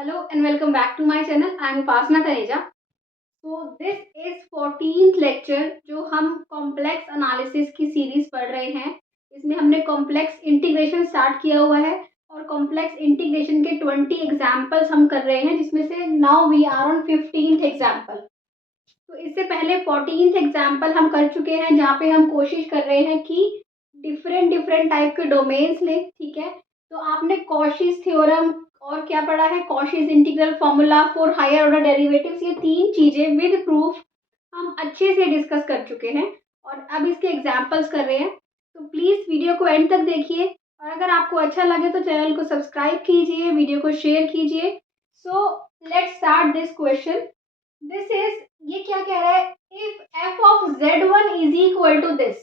Hello and welcome back to my channel. I am Upasana Taneja. So this is 14th lecture जो हम complex analysis की series पढ़ रहे हैं. इसमें हमने कॉम्प्लेक्स इंटीग्रेशन स्टार्ट किया हुआ है और कॉम्प्लेक्स इंटीग्रेशन के 20 एग्जाम्पल्स हम कर रहे हैं, जिसमें से now we are on 15th example. तो इससे पहले 14th एग्जाम्पल हम कर चुके हैं, जहाँ पे हम कोशिश कर रहे हैं कि डिफरेंट टाइप के डोमेन्स लें. ठीक है, तो आपने कॉशीज थ्योरम और क्या पढ़ा है, Cauchy's integral formula for higher order derivatives, ये तीन चीजें विद प्रूफ हम अच्छे से डिस्कस कर चुके हैं और अब इसके एग्जाम्पल्स कर रहे हैं. तो प्लीज वीडियो को एंड तक देखिए और अगर आपको अच्छा लगे तो चैनल को सब्सक्राइब कीजिए, वीडियो को शेयर कीजिए. So let's start this question. This is, ये क्या कह रहा है, if f of z1 is equal to this.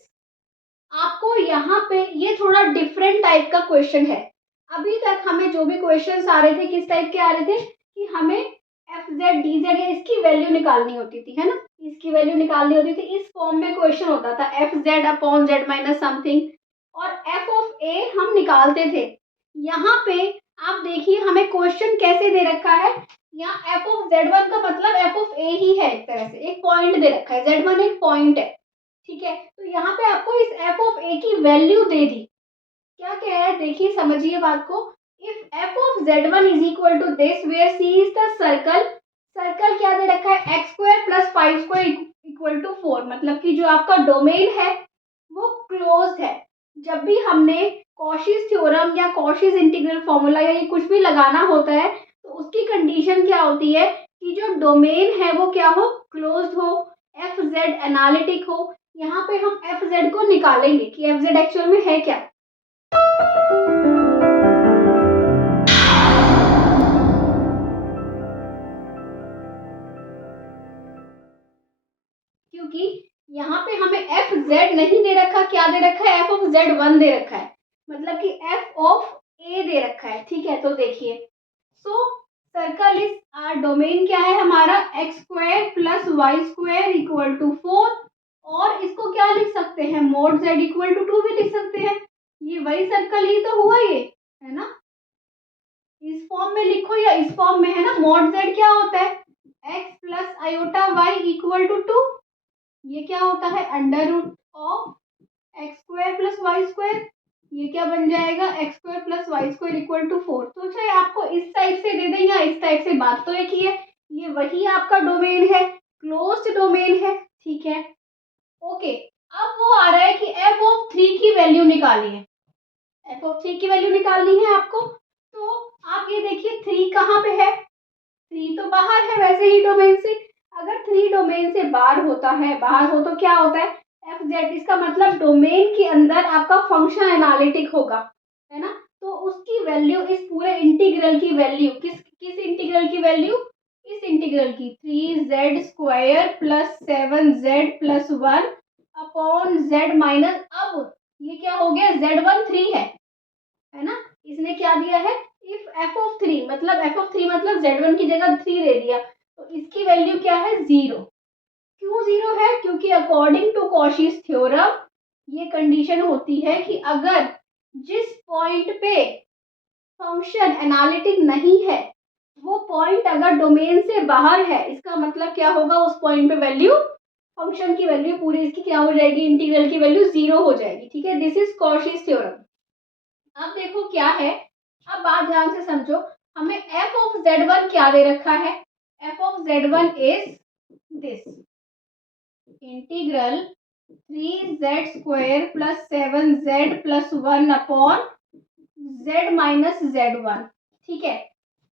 आपको यहाँ पे ये थोड़ा डिफरेंट टाइप का क्वेश्चन है. अभी तक हमें जो भी क्वेश्चंस आ रहे थे किस टाइप के आ रहे थे कि हमें एफ जेड डी जेड या इसकी वैल्यू निकालनी होती थी, है ना, इसकी वैल्यू निकालनी होती थी. इस फॉर्म में क्वेश्चन होता था F Z upon Z minus something और एफ ऑफ ए हम निकालते थे. यहाँ पे आप देखिए हमें क्वेश्चन कैसे दे रखा है. यहाँ एफ ऑफ जेड वन का मतलब एफ ऑफ ए ही है, एक तरह से एक पॉइंट दे रखा है, जेड वन एक पॉइंट है. ठीक है, तो यहाँ पे आपको इस एफ ऑफ ए की वैल्यू दे दी. क्या कह रहा है, देखिए समझिए बात को. If f of z one is equal to this where C is the circle. Circle क्या दे रखा है, x square plus five square equal to 4. मतलब कि जो आपका डोमेन है वो क्लोज्ड है. जब भी हमने कॉशीज थ्योरम या कॉशीज इंटीग्रल फॉर्मूला या ये कुछ भी लगाना होता है तो उसकी कंडीशन क्या होती है कि जो डोमेन है वो क्या हो, क्लोज्ड हो, एफ जेड एनालिटिक हो. यहाँ पे हम एफ जेड को निकालेंगे कि एफ जेड एक्चुअल में है क्या. क्योंकि यहाँ पे हमें एफ जेड नहीं दे रखा, क्या दे रखा है, एफ ऑफ जेड वन दे रखा है, मतलब कि एफ ऑफ ए दे रखा है. ठीक है, तो देखिए, सो सर्कल इज डोमेन क्या है हमारा, x square plus y square equal to 4. और इसको क्या लिख सकते हैं, मोड जेड इक्वल टू 2 भी लिख सकते हैं. ये वही सर्कल ही तो हुआ, ये है ना. इस फॉर्म में लिखो या इस फॉर्म में, है ना. मॉड जेड क्या होता है, x plus iota y equal to 2. ये क्या होता है, under root of x square plus y square. ये क्या बन जाएगा, x square plus y square equal to 4. तो चाहे आपको इस टाइप से दे दें या इस टाइप से, बात तो एक ही है. ये वही आपका डोमेन है, क्लोज्ड डोमेन है. ठीक है, ओके. अब वो आ रहा है कि एफ ऑफ 3 की वैल्यू निकाली है. एफ ऑफ 3 की वैल्यू निकालनी है आपको. तो आप ये देखिए 3 कहाँ पे है, 3 तो बाहर है वैसे ही डोमेन से. अगर 3 डोमेन से बाहर होता है, बाहर हो तो क्या होता है, एफ जेड. इसका मतलब डोमेन के अंदर आपका फंक्शन एनालिटिक होगा, है ना. तो उसकी वैल्यू, इस पूरे इंटीग्रल की वैल्यू, किस किस इंटीग्रल की वैल्यू, इस इंटीग्रल की 3z square plus 7z plus 1 upon z minus. अब ये क्या हो गया, z1 3 है ना. इसने क्या दिया है, इफ एफ ऑफ 3 मतलब एफ ऑफ 3 मतलब z1 की जगह 3 दे दिया, तो इसकी वैल्यू क्या है, 0. क्यों 0 है, क्योंकि अकॉर्डिंग टू कॉशीज थ्योरम ये कंडीशन होती है कि अगर जिस पॉइंट पे फंक्शन एनालिटिक नहीं है वो पॉइंट अगर डोमेन से बाहर है, इसका मतलब क्या होगा, उस पॉइंट पे वैल्यू, फंक्शन की वैल्यू पूरी इसकी क्या हो जाएगी, इंटीग्रल की वैल्यू 0 हो जाएगी. ठीक है, दिस इज कॉशीज थ्योरम. अब देखो क्या है, अब बात ध्यान से समझो. हमें एफ ऑफ जेड वन क्या दे रखा है, f of z one is this integral 3z square plus 7z plus 1 upon z minus z1. ठीक है,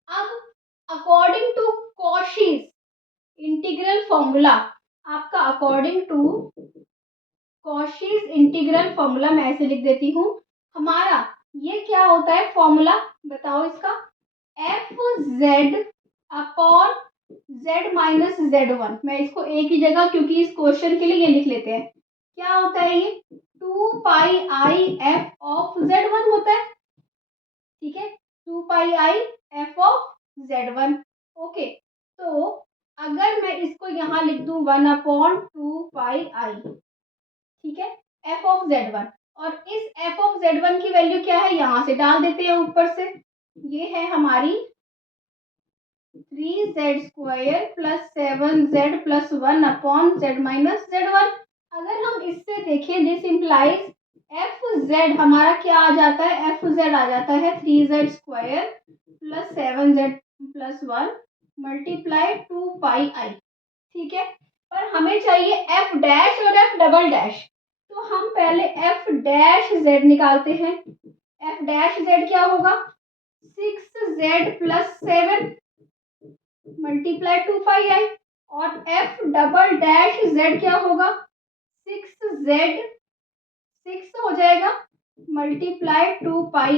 अब according to Cauchy's integral formula, आपका according to Cauchy's integral formula मैं ऐसे लिख देती हूँ. हमारा ये क्या होता है फॉर्मूला, बताओ इसका, F Z upon Z minus z1. मैं इसको ए की जगह, क्योंकि इस क्वेश्चन के लिए ये लिख लेते हैं. क्या होता है ये, 2 pi i f of z1 होता है. ठीक है, 2 pi i f of z1. Okay, तो अगर मैं इसको यहाँ लिख दूं 1 अपॉन 2 पाई आई, ठीक है, एफ ऑफ z1. और इस एफ ऑफ z1 की वैल्यू क्या है, यहां से डाल देते हैं ऊपर से. ये है हमारी 3z² plus 7z plus 1 upon z minus z1। अगर हम इससे देखें दिस इम्प्लाइज fz हमारा क्या आ जाता है, fz आ जाता है 3z² plus 7z plus 1 multiply 2πi। ठीक है, पर हमें चाहिए f डैश और f डबल डैश, तो हम पहले f डैश z निकालते हैं। f डैश z क्या होगा, 6z प्लस 7 मल्टीप्लाई 2πi, और f डबल डैश z क्या होगा, 6z 6 हो जाएगा multiply 2πi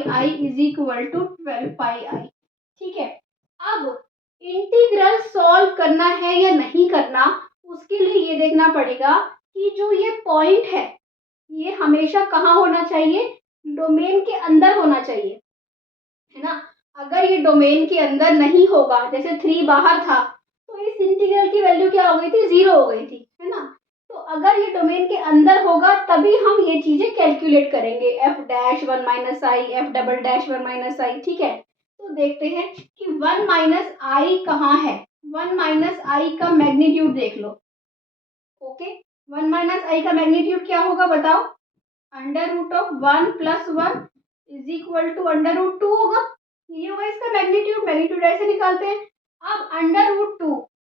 is equal to 12πi। ठीक है, अब इंटीग्रल सॉल्व करना है या नहीं करना, उसके लिए ये देखना पड़ेगा कि जो ये पॉइंट है ये हमेशा कहाँ होना चाहिए, डोमेन के अंदर होना चाहिए, है ना। अगर ये डोमेन के अंदर नहीं होगा, जैसे 3 बाहर था, तो इस इंटीग्रल की वैल्यू क्या हो गई थी, 0 हो गई थी, है ना। तो अगर ये डोमेन के अंदर होगा तभी हम ये चीजें कैलकुलेट करेंगे, f dash 1 minus i, f double dash 1 minus आई। ठीक है, तो देखते हैं कि 1 माइनस आई कहाँ है। 1 माइनस आई का मैग्नीट्यूड देख लो। ओके, 1 माइनस आई का मैग्नीट्यूड क्या होगा बताओ, under root of 1 plus 1 is equal to under root 2 होगा। ये होगा इसका मैग्नीट्यूड। मैग्नीट्यूड ऐसे निकालते हैं। अब अंडर रूट 2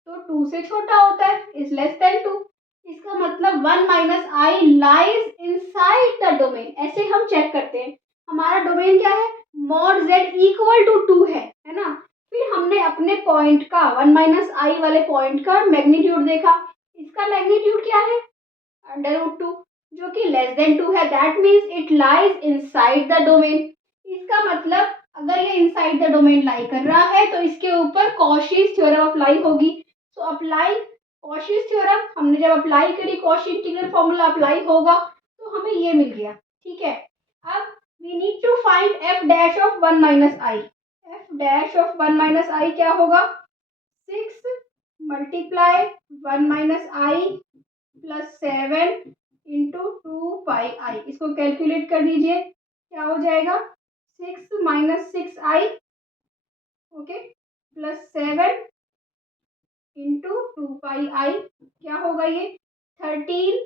तो 2 से छोटा होता है, इज लेस देन 2। इसका मतलब 1 minus I lies inside the domain. ऐसे हम चेक करते हैं हमारा डोमेन क्या है, मॉड z इक्वल टू 2 है ना। फिर हमने अपने पॉइंट का 1 माइनस आई वाले पॉइंट का मैग्नीट्यूड देखा। इसका मैग्नीट्यूड क्या है, अंडर रूट 2, जो कि लेस देन 2 है। That means it lies inside the domain. इसका मतलब अगर ये इनसाइड द डोमेन लाई कर रहा है तो इसके ऊपर कॉशीज थ्योरम अप्लाई होगी। सो अप्लाई कॉशीज थ्योरम, हमने जब अप्लाई करी कॉशी इंटीग्रल फॉर्मूला अप्लाई होगा तो हमें ये मिल गया। ठीक है, अब we need to find f dash of 1 minus i. f dash of 1 minus i क्या होगा, 6 multiply 1 minus i plus 7 into 2πi। इसको कैलकुलेट कर दीजिए, क्या हो जाएगा, 6 minus 6i, okay, plus 7 into 2πi, क्या होगा ये 13।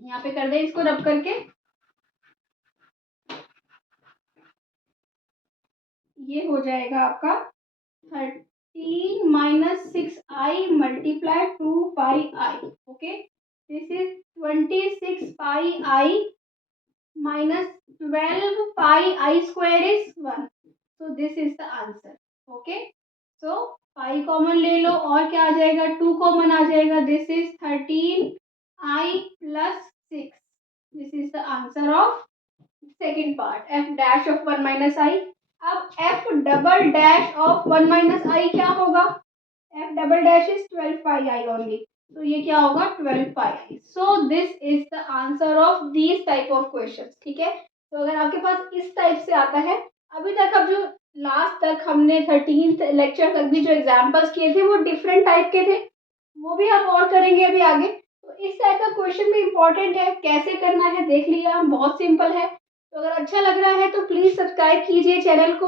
यहाँ पे कर दे इसको रब करके, ये हो जाएगा आपका 13 minus 6i multiply 2πi। Okay, this is 26πi minus 12πi square is 1. So this is the answer. Okay. So pi common ले लो और क्या आ जाएगा, 2 कॉमन आ जाएगा। This is 13i plus 6. This is the answer of second part, f dash of 1 minus i. अब f double dash of 1 minus i क्या होगा, f double dash is 12πi only, तो ये क्या होगा 12πi। So this is the answer of these type of questions. ठीक है, तो अगर आपके पास इस टाइप से आता है, अभी तक अब जो लास्ट तक हमने 13th लेक्चर तक भी जो एग्जाम्पल्स किए थे वो डिफरेंट टाइप के थे, वो भी आप और करेंगे अभी आगे। तो इस टाइप का क्वेश्चन भी इम्पोर्टेंट है, कैसे करना है देख लिया, बहुत सिंपल है। तो अगर अच्छा लग रहा है तो प्लीज सब्सक्राइब कीजिए चैनल को।